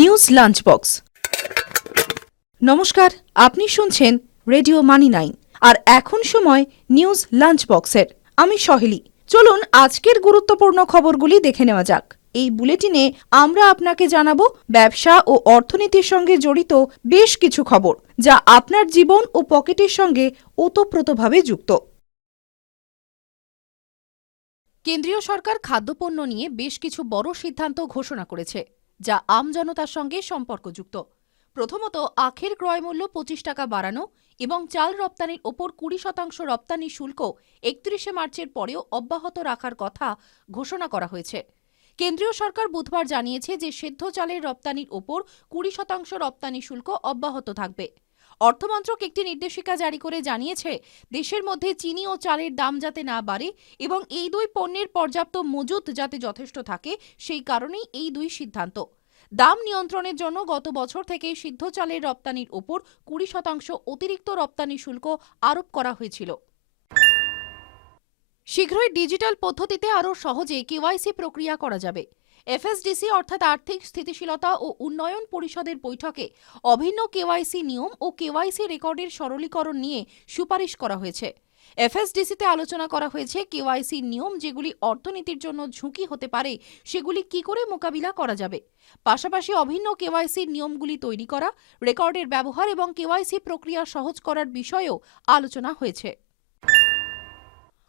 News lunch box নমস্কার, আপনি শুনছেন রেডিও মানি নাইন, আর এখন সময় নিউজ লাঞ্চ বক্সের আমি সহেলি। চলুন আজকের গুরুত্বপূর্ণ খবরগুলি দেখে নেওয়া যাক। এই বুলেটিনে আমরা আপনাকে জানাব ব্যবসা ও অর্থনীতির সঙ্গে জড়িত বেশ কিছু খবর, যা আপনার জীবন ও পকেটের সঙ্গে ওতপ্রোতভাবে যুক্ত। কেন্দ্রীয় সরকার খাদ্যপণ্য নিয়ে বেশ কিছু বড় সিদ্ধান্ত ঘোষণা করেছে। যা আমজনতার সঙ্গে সম্পর্কযুক্ত। প্রথমত, আখের ক্রয়মূল্য পঁচিশ টাকা বাড়ানো এবং চাল রপ্তানির ওপর কুড়ি শতাংশ রপ্তানি শুল্ক একত্রিশে মার্চের পরেও অব্যাহত রাখার কথা ঘোষণা করা হয়েছে। কেন্দ্রীয় সরকার বুধবার জানিয়েছে যে, সেদ্ধ চালের রপ্তানির ওপর কুড়ি শতাংশ রপ্তানি শুল্ক অব্যাহত থাকবে। অর্থমন্ত্রক একটি নির্দেশিকা জারি করে জানিয়েছে, দেশের মধ্যে চিনি ও চালের দাম যাতে না বাড়ে এবং এই দুই পণ্যের পর্যাপ্ত মজুত যাতে যথেষ্ট থাকে, সেই কারণেই এই দুই সিদ্ধান্ত। দাম নিয়ন্ত্রণের জন্য গত বছর থেকে সিদ্ধ চালের রপ্তানির ওপর কুড়ি শতাংশ অতিরিক্ত রপ্তানি শুল্ক আরোপ করা হয়েছিল। শীঘ্রই ডিজিটাল পদ্ধতিতে আরও সহজে কেওয়াইসি প্রক্রিয়া করা যাবে। এফএসডিসি অর্থাৎ আর্থিক স্থিতিশীলতা ও উন্নয়ন পরিষদের বৈঠকে অভিন্ন কেওয়াইসি নিয়ম ও কেওয়াইসি রেকর্ডের সরলীকরণ নিয়ে সুপারিশ করা হয়েছে। এফএসডিসিতে আলোচনা করা হয়েছে কেওয়াইসি নিয়ম যেগুলি অর্থনীতির জন্য ঝুঁকি হতে পারে, সেগুলি কি করে মোকাবিলা করা যাবে। পাশাপাশি অভিন্ন কেওয়াইসির নিয়মগুলি তৈরি করা, রেকর্ডের ব্যবহার এবং কেওয়াইসি প্রক্রিয়া সহজ করার বিষয়েও আলোচনা হয়েছে।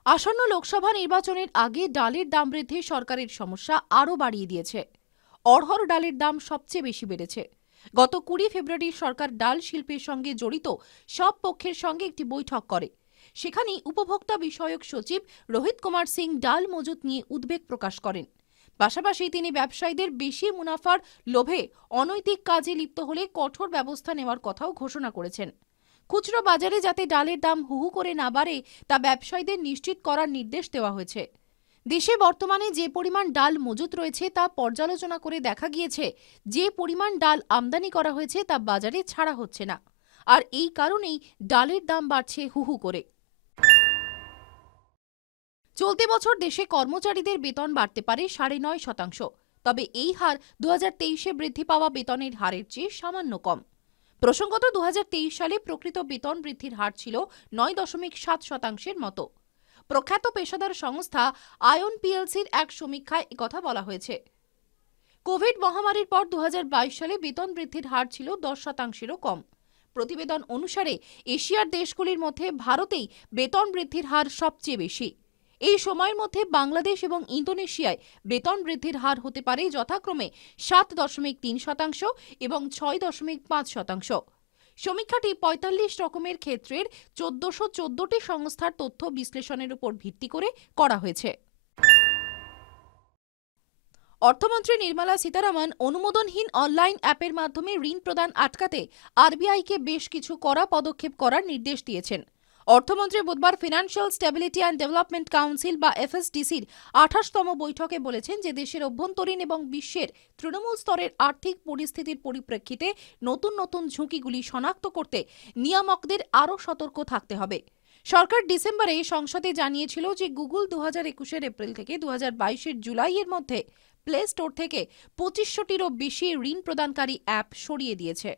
আসন্ন লোকসভা নির্বাচনের আগে ডালের দাম বৃদ্ধি সরকারের সমস্যা আরও বাড়িয়ে দিয়েছে। অড়হর ডালের দাম সবচেয়ে বেশি বেড়েছে। গত কুড়ি ফেব্রুয়ারি সরকার ডাল শিল্পের সঙ্গে জড়িত সব পক্ষের সঙ্গে একটি বৈঠক করে। সেখানেই উপভোক্তা বিষয়ক সচিব রোহিত কুমার সিং ডাল মজুত নিয়ে উদ্বেগ প্রকাশ করেন। পাশাপাশি তিনি ব্যবসায়ীদের বেশি মুনাফার লোভে অনৈতিক কাজে লিপ্ত হলে কঠোর ব্যবস্থা নেওয়ার কথাও ঘোষণা করেছেন। খুচরো বাজারে যাতে ডালের দাম হুহু করে না বাড়ে, তা ব্যবসায়ীদের নিশ্চিত করার নির্দেশ দেওয়া হয়েছে। দেশে বর্তমানে যে পরিমাণ ডাল মজুত রয়েছে, তা পর্যালোচনা করে দেখা গিয়েছে, যে পরিমাণ ডাল আমদানি করা হয়েছে, তা বাজারে ছাড়া হচ্ছে না। আর এই কারণেই ডালের দাম বাড়ছে হুহু করে। চলতি বছর দেশে কর্মচারীদের বেতন বাড়তে পারে সাড়ে নয় শতাংশ। তবে এই হার দু তেইশে বৃদ্ধি পাওয়া বেতনের হারের চেয়ে সামান্য কম। প্রসঙ্গত দু হাজার তেইশ সালে প্রকৃত বেতন বৃদ্ধির হার ছিল নয় দশমিক সাত শতাংশের মতো। প্রখ্যাত পেশাদার সংস্থা আয়ন পিএলসির এক সমীক্ষায় একথা বলা হয়েছে। কোভিড মহামারীর পর দু হাজার বাইশ সালে বেতন বৃদ্ধির হার ছিল দশ শতাংশেরও কম। প্রতিবেদন অনুসারে এশিয়ার দেশগুলির মধ্যে ভারতেই বেতন বৃদ্ধির হার সবচেয়ে বেশি। এই সময়ের মধ্যে বাংলাদেশ এবং ইন্দোনেশিয়ায় বেতন বৃদ্ধির হার হতে পারে যথাক্রমে সাত দশমিক তিন শতাংশ এবং ছয় দশমিক পাঁচ শতাংশ। সমীক্ষাটি পঁয়তাল্লিশ রকমের ক্ষেত্রের চোদ্দশো চোদ্দটি সংস্থার তথ্য বিশ্লেষণের উপর ভিত্তি করে করা হয়েছে। অর্থমন্ত্রী নির্মলা সীতারামন অনুমোদনহীন অনলাইন অ্যাপের মাধ্যমে ঋণ প্রদান আটকাতে আরবিআইকে বেশ কিছু কড়া পদক্ষেপ করার নির্দেশ দিয়েছেন। অর্থমন্ত্রী বুধবার financial stability and development council বা এফএসডিসির আঠাশতম বৈঠকে বলেছেন যে দেশের অভ্যন্তরীণ এবং বিশ্বের তৃণমূল স্তরের আর্থিক পরিস্থিতির পরিপ্রেক্ষিতে নতুন নতুন ঝুঁকিগুলি শনাক্ত করতে নিয়ামকদের আরও সতর্ক থাকতে হবে। সরকার ডিসেম্বরে সংসদে জানিয়েছিল যে গুগল দু হাজার একুশের এপ্রিল থেকে দু হাজার বাইশের জুলাইয়ের মধ্যে প্লে স্টোর থেকে পঁচিশশোটিরও বেশি ঋণ প্রদানকারী অ্যাপ সরিয়ে দিয়েছে।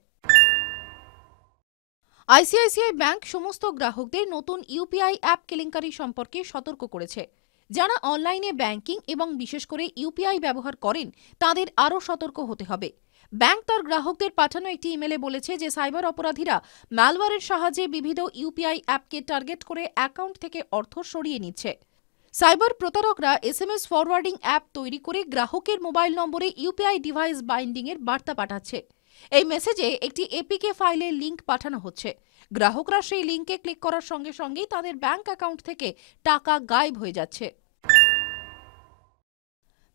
আইসিআইসিআই ব্যাংক সমস্ত গ্রাহকদের নতুন ইউপিআই অ্যাপ কেলেঙ্কারি সম্পর্কে সতর্ক করেছে। যারা অনলাইনে ব্যাংকিং এবং বিশেষ করে ইউপিআই ব্যবহার করেন, তাদের আরও সতর্ক হতে হবে। ব্যাংক তার গ্রাহকদের পাঠানো একটি ইমেলে বলেছে যে, সাইবার অপরাধীরা ম্যালওয়ারের সাহায্যে বিবিধ ইউপিআই অ্যাপকে টার্গেট করে অ্যাকাউন্ট থেকে অর্থ সরিয়ে নিচ্ছে। সাইবার প্রতারকরা এসএমএস ফরওয়ার্ডিং অ্যাপ তৈরি করে গ্রাহকের মোবাইল নম্বরে ইউপিআই ডিভাইস বাইন্ডিংয়ের বার্তা পাঠাচ্ছে। এই মেসেজে একটি এপিকে ফাইলের লিংক পাঠানো হচ্ছে। গ্রাহকরা সেই লিংকে ক্লিক করার সঙ্গে সঙ্গেই তাদের ব্যাংক অ্যাকাউন্ট থেকে টাকা গায়েব হয়ে যাচ্ছে।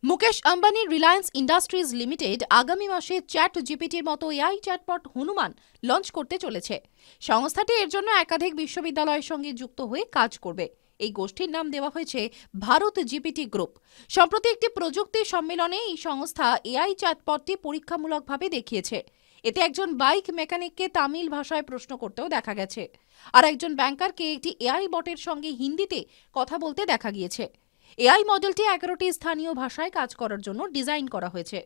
মুকেশ আম্বানির রিলায়েন্স ইন্ডাস্ট্রিজ লিমিটেড আগামী মাসে চ্যাট জিপিটির মতো এআই চ্যাটপট হনুমান লঞ্চ করতে চলেছে। সংস্থাটি এর জন্য একাধিক বিশ্ববিদ্যালয়ের সঙ্গে যুক্ত হয়ে কাজ করবে। এই গোষ্ঠীর নাম দেওয়া হয়েছে ভারত জিপিটি গ্রুপ। সম্প্রতি একটি প্রযুক্তি সম্মেলনে এই সংস্থা এআই চ্যাটপটটি পরীক্ষামূলকভাবে দেখিয়েছে। এতে একজন বাইক মেকানিককে তামিল ভাষায় প্রশ্ন করতেও দেখা গেছে। আর একজন ব্যাংকারকে একটি এআই বটের সঙ্গে হিন্দিতে কথা বলতে দেখা গিয়েছে। এআই মডেলটি এগারোটি স্থানীয় ভাষায় কাজ করার জন্য ডিজাইন করা হয়েছে।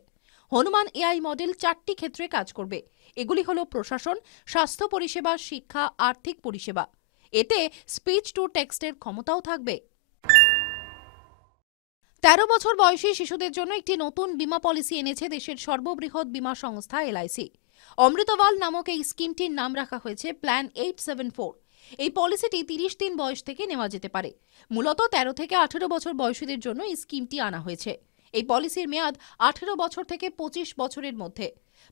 হনুমান এআই মডেল চারটি ক্ষেত্রে কাজ করবে। এগুলি হল প্রশাসন, স্বাস্থ্য পরিষেবা, শিক্ষা, আর্থিক পরিষেবা। এতে স্পিচ টু টেক্সটের ক্ষমতাও থাকবে। তেরো বছর বয়সী শিশুদের জন্য একটি নতুন বীমা পলিসি এনেছে দেশের সর্ববৃহৎ বীমা সংস্থা এলআইসি অমৃতবাল নামক এই স্কিমটির নাম রাখা হয়েছে প্ল্যান এইট সেভেন ফোর এই পলিসিটি তিরিশ দিন বয়স থেকে নেওয়া যেতে পারে। মূলত তেরো থেকে আঠেরো বছর বয়সীদের জন্য এই স্কিমটি আনা হয়েছে। এই পলিসির মেয়াদ আঠেরো বছর থেকে পঁচিশ বছরের মধ্যে।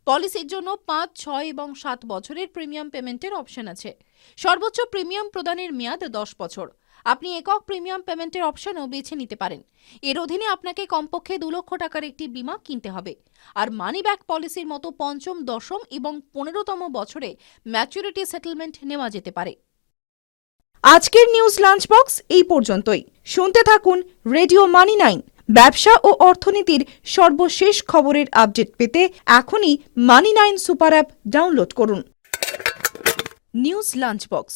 পলিসির জন্য পাঁচ, ছয় এবং সাত বছরের প্রিমিয়াম পেমেন্টের অপশন আছে। সর্বোচ্চ প্রিমিয়াম প্রদানের মেয়াদ দশ বছর। আপনি একক প্রিমিয়াম পেমেন্টের অপশনও বেছে নিতে পারেন। এর অধীনে আপনাকে কমপক্ষে দু লক্ষ টাকার একটি বীমা কিনতে হবে। আর মানি ব্যাক পলিসির মতো পঞ্চম, দশম এবং পনেরোতম বছরে ম্যাচুরিটি সেটেলমেন্ট নেওয়া যেতে পারে। আজকের নিউজ লাঞ্চ বক্স এই পর্যন্তই। শুনতে থাকুন রেডিও মানি নাইন ব্যবসা ও অর্থনীতির সর্বশেষ খবরের আপডেট পেতে এখনই money nine super app download করুন। News lunch box